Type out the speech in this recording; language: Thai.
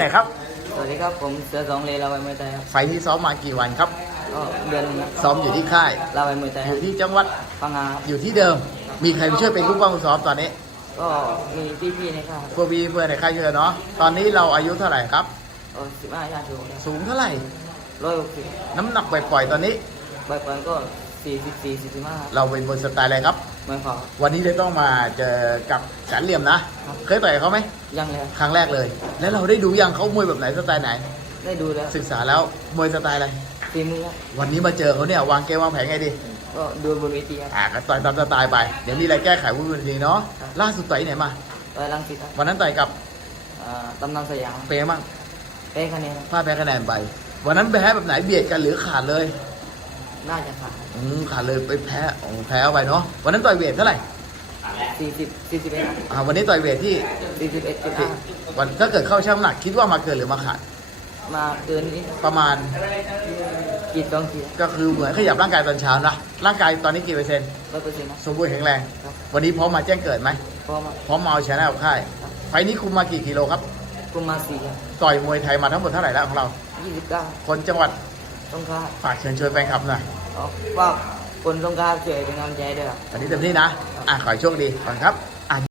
ไหนครับ สวัสดีครับผมเสือสองเลลาวัยมวยไทยครับ ไฟล์ที่ซ้อมมากี่วันครับ ก็เดือนหนึงครับซ้อมอยู่ที่ค่ายลาวัยมวยไทยอครับยู่ที่จังหวัด พังงาครับอยู่ที่เดิม มีใครมาช่วยเป็นผู้ป้องกันซ้อมตอนนี้ก็มีพี่ๆในค่ายครับพวกพี่เพื่อนในค่ายเยอะเนาะ ตอนนี้เราอายุเท่าไหร่ครับ ก็สิบห้าย่างถูกสูงเท่าไหร่ ร้อยหกสิบน้ำหนักปล่อยๆตอนนี้ ใบปันก็ สี่สิบสี่สิบห้าเราเป็นบนสไตล์อะไรครับเหมือนเขาวันนี้เลยต้องมาเจอกับแสนเหลี่ยมนะเคยต่อยกับเขาไหมยังเลยครับครั้งแรกเลย แล้วเราได้ดูยังเขามวยแบบไหนสไตล์ไหน ได้ดูแล้วศึกษาแล้วมวยสไตล์อะไร ฝีมือครับวันนี้มาเจอเขาเนี่ยวางเกมวางแผนไงดีก็ดูบนเวทีครับ อ่าก็ต่อยตามสไตล์ไป เดี๋ยวมีอะไรแก้ไขวุ้นดีเนาะล่าสุดต่อยที่ไหนมาต่อยลังสิตครับวันนั้นต่อยกับอ่าตำนานสยามเปย์มั่งแพ้คะแนนครับพลาดแพ้คะแนนไป วันนั้นแพ้แบบไหนเบียดกันหรือขาดเลย น่าจะขาดอืมขาดเลยไปแพ้โอ้แพ้เอาไปเนาะวันนั้นต่อยเวทเท่าไหร่สี่สิบสี่สิบเอ็ดอ่าวันนี้ต่อยเวทที่สี่สิบเอ็ดจุดห้าวันถ้าเกิดเข้าช่างน้ำหนักคิดว่ามาเกินหรือมาขาดมาเกินนิดประมาณกีดต้องกีดก็คือเหมือนขยับร่างกายตอนเช้านะร่างกายตอนนี้กี่เปอร์เซ็นต์ร้อยเปอร์เซ็นต์นะสมบูรณ์แข็งแรงครับวันนี้พร้อมมาแจ้งเกิดไหมพร้อมครับพร้อมมาเอาชนะกับค่ายไฟล์นี้คุมมากี่กิโลครับกุมมาสี่ครับต่อยมวยไทยมาทั้งหมดเท่าไหร่แล้วของเรายี่สิบเก้าคนจังหวัด ต้องค่าฝากเชิญชวนแฟนคลับหน่อยฝากคนต้องการช่วยเป็นกำลังใจด้วยครับวันนี้เต็มที่นะ อะ ขอให้โชคดีก่อนครับ